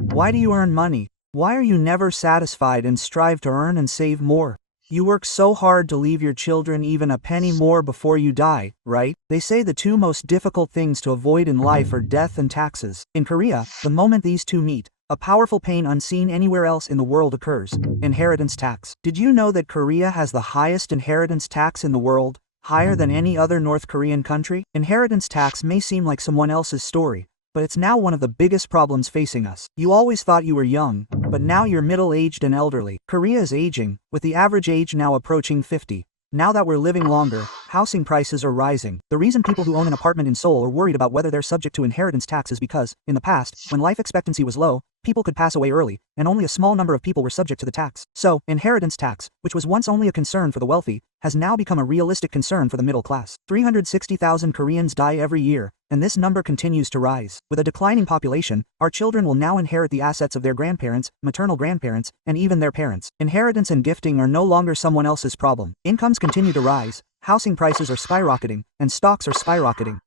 Why do you earn money? Why are you never satisfied and strive to earn and save more? You work so hard to leave your children even a penny more before you die, right? They say the two most difficult things to avoid in life are death and taxes. In Korea, the moment these two meet, a powerful pain unseen anywhere else in the world occurs: inheritance tax. Did you know that Korea has the highest inheritance tax in the world? Higher than any other North Korean country? Inheritance tax may seem like someone else's story, but it's now one of the biggest problems facing us. You always thought you were young, but now you're middle-aged and elderly. Korea is aging, with the average age now approaching 50. Now that we're living longer, housing prices are rising. The reason people who own an apartment in Seoul are worried about whether they're subject to inheritance tax is because, in the past, when life expectancy was low, people could pass away early, and only a small number of people were subject to the tax. So, inheritance tax, which was once only a concern for the wealthy, has now become a realistic concern for the middle class. 360,000 Koreans die every year, and this number continues to rise. With a declining population, our children will now inherit the assets of their grandparents, maternal grandparents, and even their parents. Inheritance and gifting are no longer someone else's problem. Incomes continue to rise, housing prices are skyrocketing, and stocks are skyrocketing.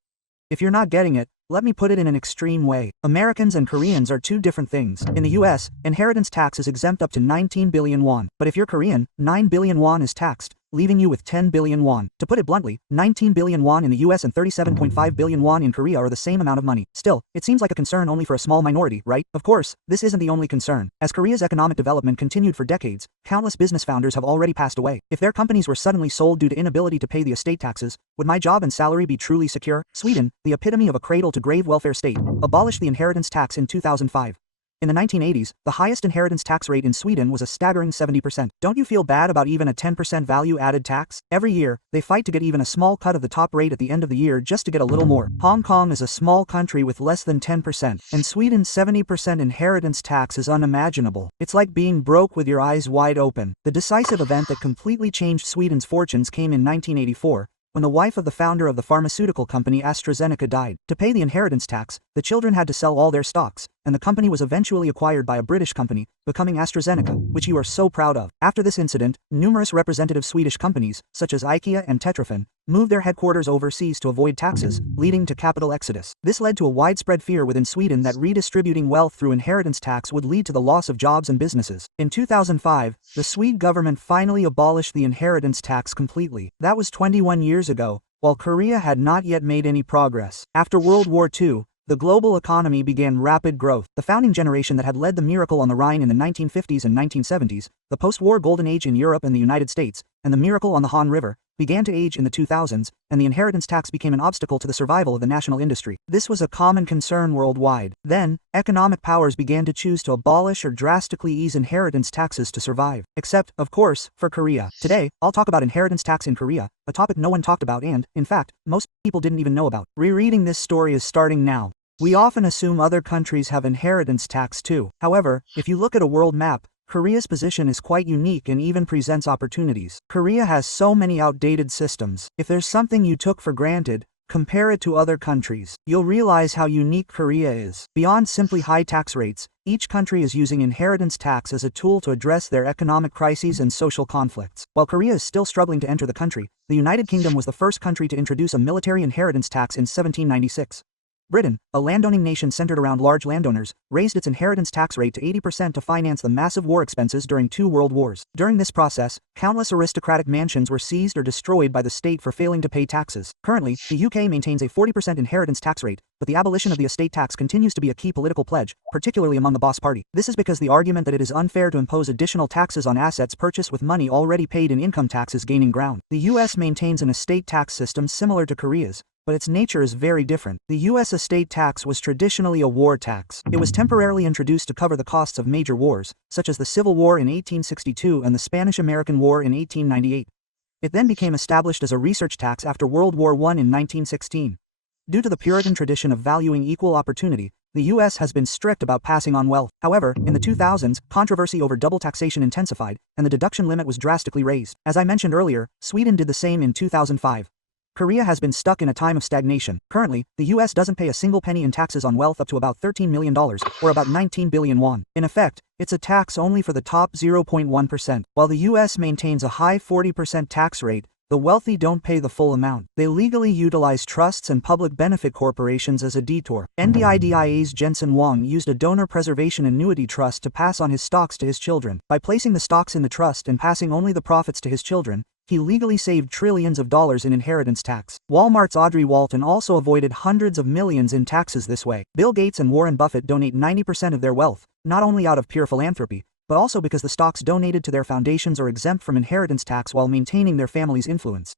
If you're not getting it, let me put it in an extreme way. Americans and Koreans are two different things. In the US, inheritance tax is exempt up to 19 billion won. But if you're Korean, 9 billion won is taxed, leaving you with 10 billion won. To put it bluntly, 19 billion won in the US and 37.5 billion won in Korea are the same amount of money. Still, it seems like a concern only for a small minority, right? Of course, this isn't the only concern. As Korea's economic development continued for decades, countless business founders have already passed away. If their companies were suddenly sold due to inability to pay the estate taxes, would my job and salary be truly secure? Sweden, the epitome of a cradle-to-grave welfare state, abolished the inheritance tax in 2005. In the 1980s, the highest inheritance tax rate in Sweden was a staggering 70%. Don't you feel bad about even a 10% value-added tax? Every year, they fight to get even a small cut of the top rate at the end of the year just to get a little more. Hong Kong is a small country with less than 10%, and Sweden's 70% inheritance tax is unimaginable. It's like being broke with your eyes wide open. The decisive event that completely changed Sweden's fortunes came in 1984, when the wife of the founder of the pharmaceutical company AstraZeneca died. To pay the inheritance tax, the children had to sell all their stocks, and the company was eventually acquired by a British company, becoming AstraZeneca, which you are so proud of. After this incident, numerous representative Swedish companies, such as IKEA and Tetrafon, moved their headquarters overseas to avoid taxes, leading to capital exodus. This led to a widespread fear within Sweden that redistributing wealth through inheritance tax would lead to the loss of jobs and businesses. In 2005, the Swede government finally abolished the inheritance tax completely. That was 21 years ago, while Korea had not yet made any progress. After World War II, the global economy began rapid growth. The founding generation that had led the Miracle on the Rhine in the 1950s and 1970s, the post-war golden age in Europe and the United States, and the Miracle on the Han River, began to age in the 2000s, and the inheritance tax became an obstacle to the survival of the national industry. This was a common concern worldwide. Then, economic powers began to choose to abolish or drastically ease inheritance taxes to survive. Except, of course, for Korea. Today, I'll talk about inheritance tax in Korea, a topic no one talked about and, in fact, most people didn't even know about. Rereading this story is starting now. We often assume other countries have inheritance tax too. However, if you look at a world map, Korea's position is quite unique and even presents opportunities. Korea has so many outdated systems. If there's something you took for granted, compare it to other countries. You'll realize how unique Korea is. Beyond simply high tax rates, each country is using inheritance tax as a tool to address their economic crises and social conflicts. While Korea is still struggling to enter the country, the United Kingdom was the first country to introduce a military inheritance tax in 1796. Britain, a landowning nation centered around large landowners, raised its inheritance tax rate to 80% to finance the massive war expenses during 2 world wars. During this process, countless aristocratic mansions were seized or destroyed by the state for failing to pay taxes. Currently, the UK maintains a 40% inheritance tax rate, but the abolition of the estate tax continues to be a key political pledge, particularly among the Boss Party. This is because the argument that it is unfair to impose additional taxes on assets purchased with money already paid in income tax is gaining ground. The US maintains an estate tax system similar to Korea's, but its nature is very different. The U.S. estate tax was traditionally a war tax. It was temporarily introduced to cover the costs of major wars, such as the Civil War in 1862 and the Spanish-American War in 1898. It then became established as a research tax after World War I in 1916. Due to the Puritan tradition of valuing equal opportunity, the U.S. has been strict about passing on wealth. However, in the 2000s, controversy over double taxation intensified, and the deduction limit was drastically raised. As I mentioned earlier, Sweden did the same in 2005. Korea has been stuck in a time of stagnation. Currently, the US doesn't pay a single penny in taxes on wealth up to about $13 million, or about 19 billion won. In effect, it's a tax only for the top 0.1%. While the US maintains a high 40% tax rate, the wealthy don't pay the full amount. They legally utilize trusts and public benefit corporations as a detour. NDIDIA's Jensen Huang used a donor preservation annuity trust to pass on his stocks to his children. By placing the stocks in the trust and passing only the profits to his children, he legally saved trillions of dollars in inheritance tax. Walmart's Audrey Walton also avoided hundreds of millions in taxes this way. Bill Gates and Warren Buffett donate 90% of their wealth, not only out of pure philanthropy, but also because the stocks donated to their foundations are exempt from inheritance tax while maintaining their family's influence.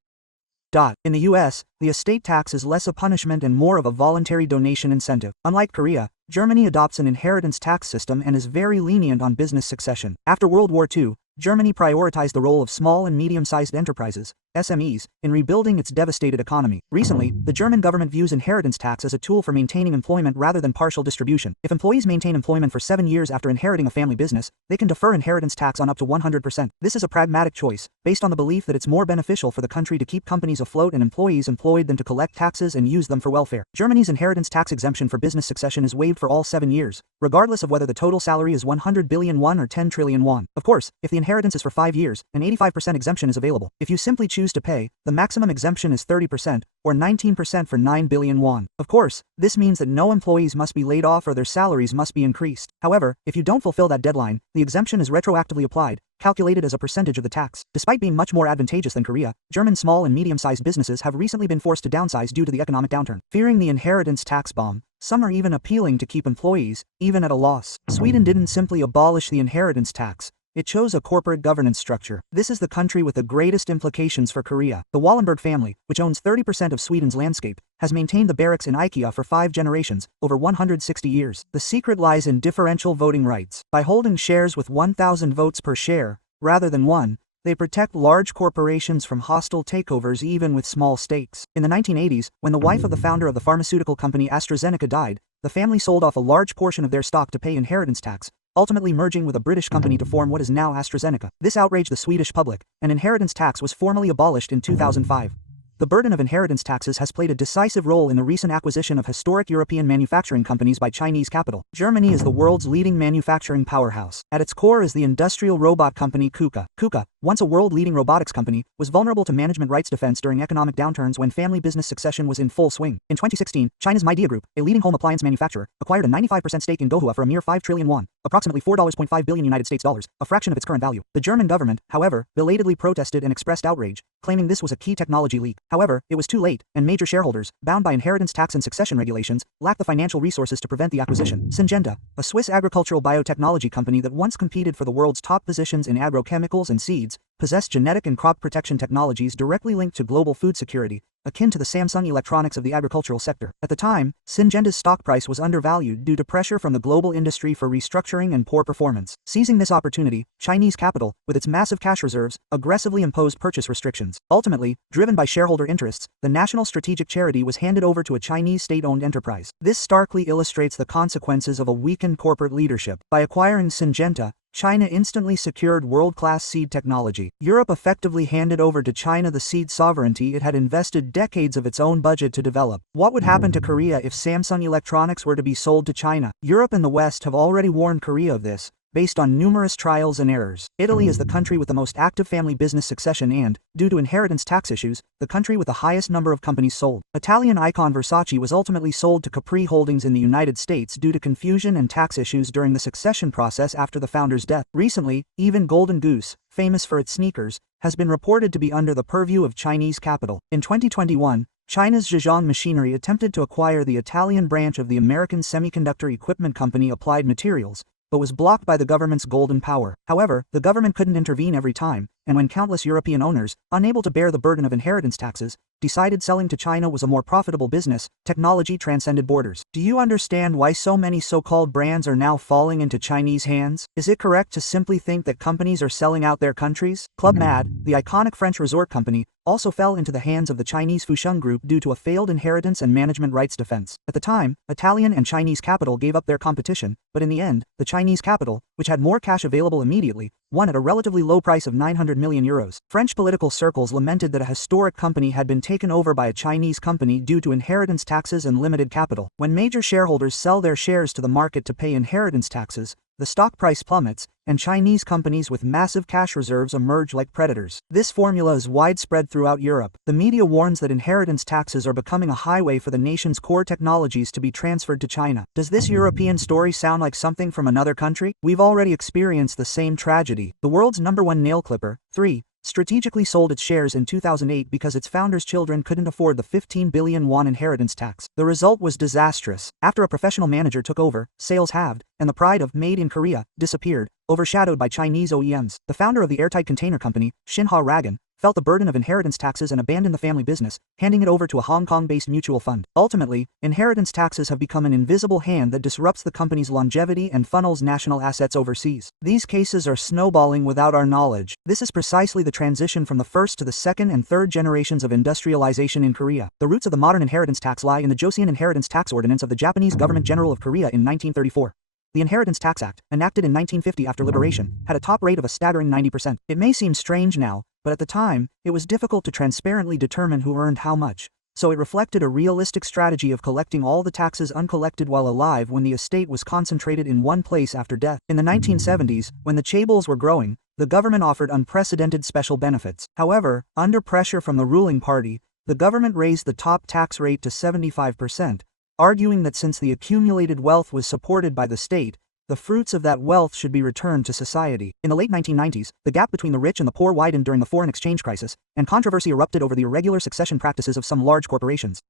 In the US, the estate tax is less a punishment and more of a voluntary donation incentive. Unlike Korea, Germany adopts an inheritance tax system and is very lenient on business succession. After World War II, Germany prioritized the role of small and medium-sized enterprises, SMEs, in rebuilding its devastated economy. Recently, the German government views inheritance tax as a tool for maintaining employment rather than partial distribution. If employees maintain employment for 7 years after inheriting a family business, they can defer inheritance tax on up to 100%. This is a pragmatic choice, based on the belief that it's more beneficial for the country to keep companies afloat and employees employed than to collect taxes and use them for welfare. Germany's inheritance tax exemption for business succession is waived for all 7 years, regardless of whether the total salary is 100 billion won or 10 trillion won. Of course, if the inheritance is for 5 years, an 85% exemption is available. If you simply choose to pay, the maximum exemption is 30%, or 19% for 9 billion won. Of course, this means that no employees must be laid off or their salaries must be increased. However, if you don't fulfill that deadline, the exemption is retroactively applied, calculated as a percentage of the tax. Despite being much more advantageous than Korea, German small and medium-sized businesses have recently been forced to downsize due to the economic downturn. Fearing the inheritance tax bomb, some are even appealing to keep employees, even at a loss. Sweden didn't simply abolish the inheritance tax. It chose a corporate governance structure. This is the country with the greatest implications for Korea. The Wallenberg family, which owns 30% of Sweden's landscape, has maintained the barracks in IKEA for 5 generations, over 160 years. The secret lies in differential voting rights. By holding shares with 1,000 votes per share, rather than 1, they protect large corporations from hostile takeovers even with small stakes. In the 1980s, when the wife of the founder of the pharmaceutical company AstraZeneca died, the family sold off a large portion of their stock to pay inheritance tax, ultimately merging with a British company to form what is now AstraZeneca. This outraged the Swedish public, and inheritance tax was formally abolished in 2005. The burden of inheritance taxes has played a decisive role in the recent acquisition of historic European manufacturing companies by Chinese capital. Germany is the world's leading manufacturing powerhouse. At its core is the industrial robot company KUKA. KUKA, once a world-leading robotics company, was vulnerable to management rights defense during economic downturns when family business succession was in full swing. In 2016, China's Midea Group, a leading home appliance manufacturer, acquired a 95% stake in Gohua for a mere 5 trillion won, approximately $4.5 billion United States dollars, a fraction of its current value. The German government, however, belatedly protested and expressed outrage, claiming this was a key technology leak. However, it was too late, and major shareholders, bound by inheritance tax and succession regulations, lacked the financial resources to prevent the acquisition. Syngenta, a Swiss agricultural biotechnology company that once competed for the world's top positions in agrochemicals and seeds, possessed genetic and crop protection technologies directly linked to global food security, akin to the Samsung Electronics of the agricultural sector. At the time, Syngenta's stock price was undervalued due to pressure from the global industry for restructuring and poor performance. Seizing this opportunity, Chinese capital, with its massive cash reserves, aggressively imposed purchase restrictions. Ultimately, driven by shareholder interests, the National Strategic Charity was handed over to a Chinese state-owned enterprise. This starkly illustrates the consequences of a weakened corporate leadership. By acquiring Syngenta, China instantly secured world-class seed technology. Europe effectively handed over to China the seed sovereignty it had invested decades of its own budget to develop. What would happen to Korea if Samsung Electronics were to be sold to China? Europe and the West have already warned Korea of this, based on numerous trials and errors. Italy is the country with the most active family business succession and, due to inheritance tax issues, the country with the highest number of companies sold. Italian icon Versace was ultimately sold to Capri Holdings in the United States due to confusion and tax issues during the succession process after the founder's death. Recently, even Golden Goose, famous for its sneakers, has been reported to be under the purview of Chinese capital. In 2021, China's Zhejiang Machinery attempted to acquire the Italian branch of the American semiconductor equipment company Applied Materials, but was blocked by the government's golden power. However, the government couldn't intervene every time, and when countless European owners, unable to bear the burden of inheritance taxes, decided selling to China was a more profitable business, technology transcended borders. Do you understand why so many so-called brands are now falling into Chinese hands? Is it correct to simply think that companies are selling out their countries? Club Med, the iconic French resort company, also fell into the hands of the Chinese Fusheng Group due to a failed inheritance and management rights defense. At the time, Italian and Chinese capital gave up their competition, but in the end, the Chinese capital, which had more cash available immediately, won at a relatively low price of 900 million euros. French political circles lamented that a historic company had been taken over by a Chinese company due to inheritance taxes and limited capital. When major shareholders sell their shares to the market to pay inheritance taxes, the stock price plummets, and Chinese companies with massive cash reserves emerge like predators. This formula is widespread throughout Europe. The media warns that inheritance taxes are becoming a highway for the nation's core technologies to be transferred to China. Does this European story sound like something from another country? We've already experienced the same tragedy. The world's #1 nail clipper, 3, strategically sold its shares in 2008 because its founder's children couldn't afford the 15 billion won inheritance tax. The result was disastrous. After a professional manager took over, sales halved, and the pride of Made in Korea disappeared, overshadowed by Chinese OEMs. The founder of the airtight container company, Shinha Ragan, felt the burden of inheritance taxes and abandoned the family business, handing it over to a Hong Kong-based mutual fund. Ultimately, inheritance taxes have become an invisible hand that disrupts the company's longevity and funnels national assets overseas. These cases are snowballing without our knowledge. This is precisely the transition from the first to the second and third generations of industrialization in Korea. The roots of the modern inheritance tax lie in the Joseon Inheritance Tax Ordinance of the Japanese Government General of Korea in 1934. The Inheritance Tax Act, enacted in 1950 after liberation, had a top rate of a staggering 90%. It may seem strange now, but at the time, it was difficult to transparently determine who earned how much, so it reflected a realistic strategy of collecting all the taxes uncollected while alive when the estate was concentrated in one place after death. In the 1970s, when the chaebols were growing, the government offered unprecedented special benefits. However, under pressure from the ruling party, the government raised the top tax rate to 75%, arguing that since the accumulated wealth was supported by the state, the fruits of that wealth should be returned to society. In the late 1990s, the gap between the rich and the poor widened during the foreign exchange crisis, and controversy erupted over the irregular succession practices of some large corporations.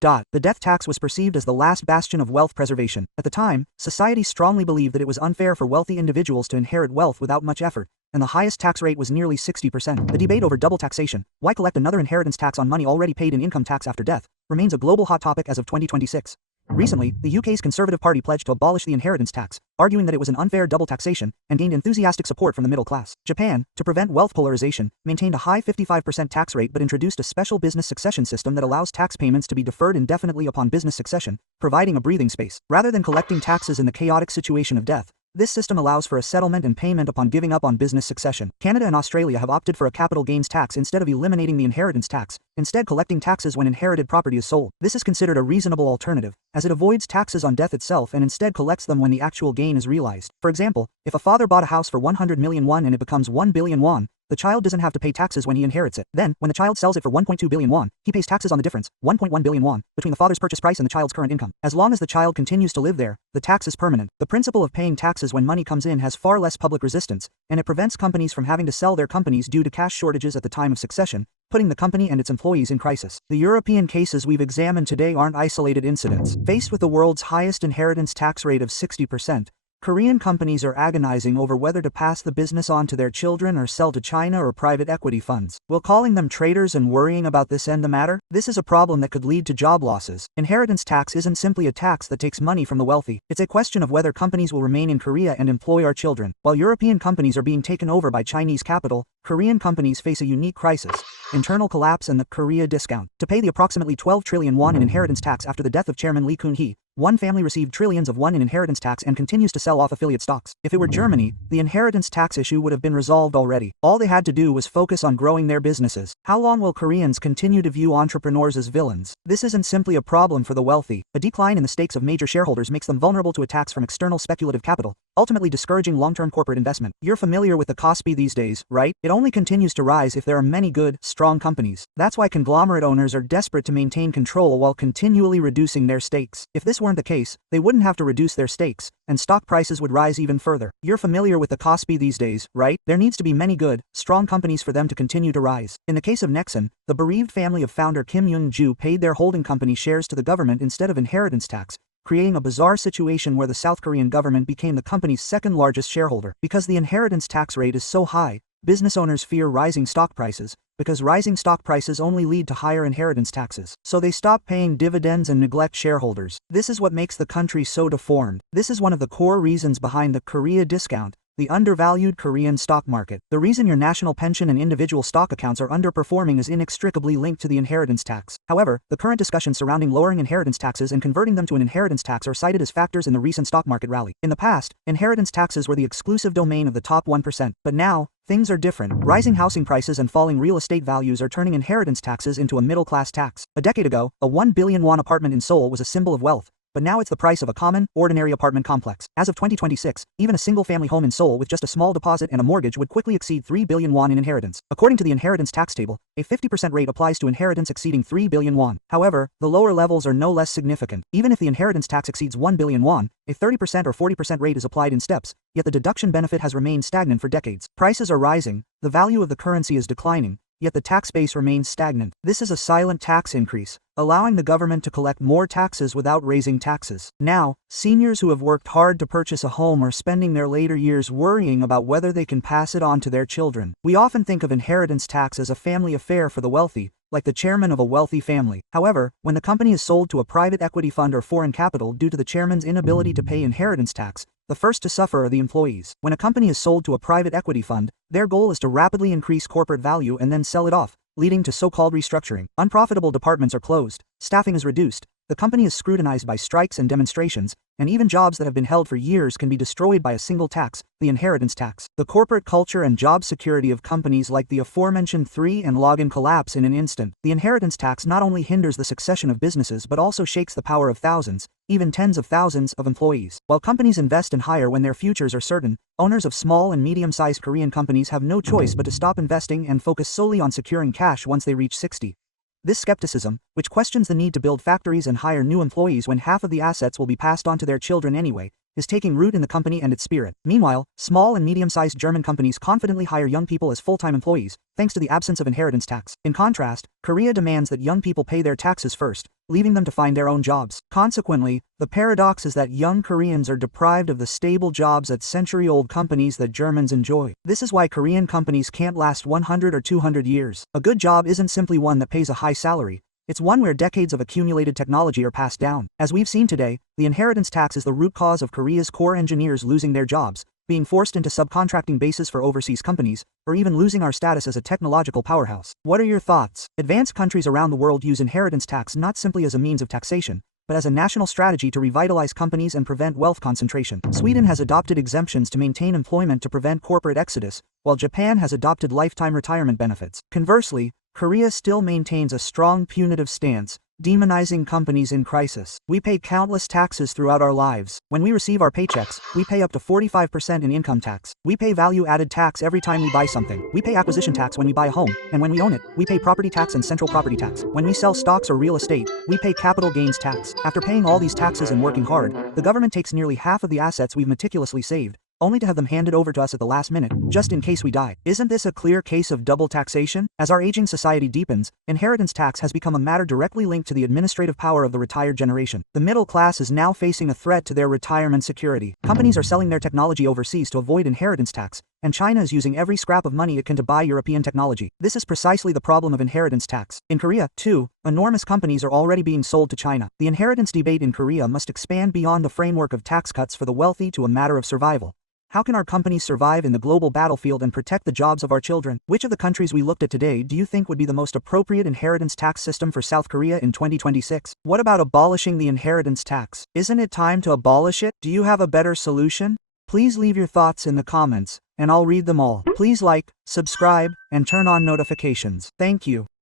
The death tax was perceived as the last bastion of wealth preservation. At the time, society strongly believed that it was unfair for wealthy individuals to inherit wealth without much effort, and the highest tax rate was nearly 60%. The debate over double taxation, why collect another inheritance tax on money already paid in income tax after death, remains a global hot topic as of 2026. Recently, the UK's Conservative Party pledged to abolish the inheritance tax, arguing that it was an unfair double taxation, and gained enthusiastic support from the middle class. Japan, to prevent wealth polarization, maintained a high 55% tax rate but introduced a special business succession system that allows tax payments to be deferred indefinitely upon business succession, providing a breathing space. Rather than collecting taxes in the chaotic situation of death, this system allows for a settlement and payment upon giving up on business succession. Canada and Australia have opted for a capital gains tax instead of eliminating the inheritance tax, instead collecting taxes when inherited property is sold. This is considered a reasonable alternative, as it avoids taxes on death itself and instead collects them when the actual gain is realized. For example, if a father bought a house for 100 million won and it becomes 1 billion won, the child doesn't have to pay taxes when he inherits it. Then, when the child sells it for 1.2 billion won, he pays taxes on the difference, 1.1 billion won, between the father's purchase price and the child's current income. As long as the child continues to live there, the tax is permanent. The principle of paying taxes when money comes in has far less public resistance, and it prevents companies from having to sell their companies due to cash shortages at the time of succession, putting the company and its employees in crisis. The European cases we've examined today aren't isolated incidents. Faced with the world's highest inheritance tax rate of 60%, Korean companies are agonizing over whether to pass the business on to their children or sell to China or private equity funds. Will calling them traitors and worrying about this end the matter? This is a problem that could lead to job losses. Inheritance tax isn't simply a tax that takes money from the wealthy. It's a question of whether companies will remain in Korea and employ our children. While European companies are being taken over by Chinese capital, Korean companies face a unique crisis: internal collapse and the Korea discount. To pay the approximately 12 trillion won in inheritance tax after the death of Chairman Lee Kun-hee, one family received trillions of won in inheritance tax and continues to sell off affiliate stocks. If it were Germany, the inheritance tax issue would have been resolved already. All they had to do was focus on growing their businesses. How long will Koreans continue to view entrepreneurs as villains? This isn't simply a problem for the wealthy. A decline in the stakes of major shareholders makes them vulnerable to attacks from external speculative capital, ultimately discouraging long-term corporate investment. You're familiar with the Kospi these days, right? It only continues to rise if there are many good, strong companies. That's why conglomerate owners are desperate to maintain control while continually reducing their stakes. If this weren't the case, they wouldn't have to reduce their stakes, and stock prices would rise even further. You're familiar with the Kospi these days, right? There needs to be many good, strong companies for them to continue to rise. In the case of Nexon, the bereaved family of founder Kim Young-ju paid their holding company shares to the government instead of inheritance tax, creating a bizarre situation where the South Korean government became the company's second largest shareholder. Because the inheritance tax rate is so high, business owners fear rising stock prices, because rising stock prices only lead to higher inheritance taxes. So they stop paying dividends and neglect shareholders. This is what makes the country so deformed. This is one of the core reasons behind the Korea discount, the undervalued Korean stock market. The reason your national pension and individual stock accounts are underperforming is inextricably linked to the inheritance tax. However, the current discussions surrounding lowering inheritance taxes and converting them to an inheritance tax are cited as factors in the recent stock market rally. In the past, inheritance taxes were the exclusive domain of the top 1%, but now, things are different. Rising housing prices and falling real estate values are turning inheritance taxes into a middle-class tax. A decade ago, a 1 billion won apartment in Seoul was a symbol of wealth, but now it's the price of a common, ordinary apartment complex. As of 2026, even a single-family home in Seoul with just a small deposit and a mortgage would quickly exceed 3 billion won in inheritance. According to the inheritance tax table, a 50% rate applies to inheritance exceeding 3 billion won. However, the lower levels are no less significant. Even if the inheritance tax exceeds 1 billion won, a 30% or 40% rate is applied in steps, yet the deduction benefit has remained stagnant for decades. Prices are rising, the value of the currency is declining, yet the tax base remains stagnant. This is a silent tax increase, allowing the government to collect more taxes without raising taxes. Now, seniors who have worked hard to purchase a home are spending their later years worrying about whether they can pass it on to their children. We often think of inheritance tax as a family affair for the wealthy, like the chairman of a wealthy family. However, when the company is sold to a private equity fund or foreign capital due to the chairman's inability to pay inheritance tax, the first to suffer are the employees. When a company is sold to a private equity fund, their goal is to rapidly increase corporate value and then sell it off, leading to so-called restructuring. Unprofitable departments are closed, staffing is reduced, the company is scrutinized by strikes and demonstrations, and even jobs that have been held for years can be destroyed by a single tax, the inheritance tax. The corporate culture and job security of companies like the aforementioned 3 and Login collapse in an instant. The inheritance tax not only hinders the succession of businesses but also shakes the power of thousands, even tens of thousands of employees. While companies invest and hire when their futures are certain, owners of small and medium-sized Korean companies have no choice but to stop investing and focus solely on securing cash once they reach 60. This skepticism, which questions the need to build factories and hire new employees when half of the assets will be passed on to their children anyway, is taking root in the company and its spirit. Meanwhile, small and medium-sized German companies confidently hire young people as full-time employees, thanks to the absence of inheritance tax. In contrast, Korea demands that young people pay their taxes first, leaving them to find their own jobs. Consequently, the paradox is that young Koreans are deprived of the stable jobs at century-old companies that Germans enjoy. This is why Korean companies can't last 100 or 200 years. A good job isn't simply one that pays a high salary. It's one where decades of accumulated technology are passed down. As we've seen today, the inheritance tax is the root cause of Korea's core engineers losing their jobs, being forced into subcontracting bases for overseas companies, or even losing our status as a technological powerhouse. What are your thoughts? Advanced countries around the world use inheritance tax not simply as a means of taxation, but as a national strategy to revitalize companies and prevent wealth concentration. Sweden has adopted exemptions to maintain employment to prevent corporate exodus, while Japan has adopted lifetime retirement benefits. Conversely, Korea still maintains a strong punitive stance, demonizing companies in crisis. We pay countless taxes throughout our lives. When we receive our paychecks, we pay up to 45% in income tax. We pay value-added tax every time we buy something. We pay acquisition tax when we buy a home, and when we own it, we pay property tax and central property tax. When we sell stocks or real estate, we pay capital gains tax. After paying all these taxes and working hard, the government takes nearly half of the assets we've meticulously saved, only to have them handed over to us at the last minute, just in case we die. Isn't this a clear case of double taxation? As our aging society deepens, inheritance tax has become a matter directly linked to the administrative power of the retired generation. The middle class is now facing a threat to their retirement security. Companies are selling their technology overseas to avoid inheritance tax, and China is using every scrap of money it can to buy European technology. This is precisely the problem of inheritance tax. In Korea, too, enormous companies are already being sold to China. The inheritance debate in Korea must expand beyond the framework of tax cuts for the wealthy to a matter of survival. How can our companies survive in the global battlefield and protect the jobs of our children? Which of the countries we looked at today do you think would be the most appropriate inheritance tax system for South Korea in 2026? What about abolishing the inheritance tax? Isn't it time to abolish it? Do you have a better solution? Please leave your thoughts in the comments, and I'll read them all. Please like, subscribe, and turn on notifications. Thank you.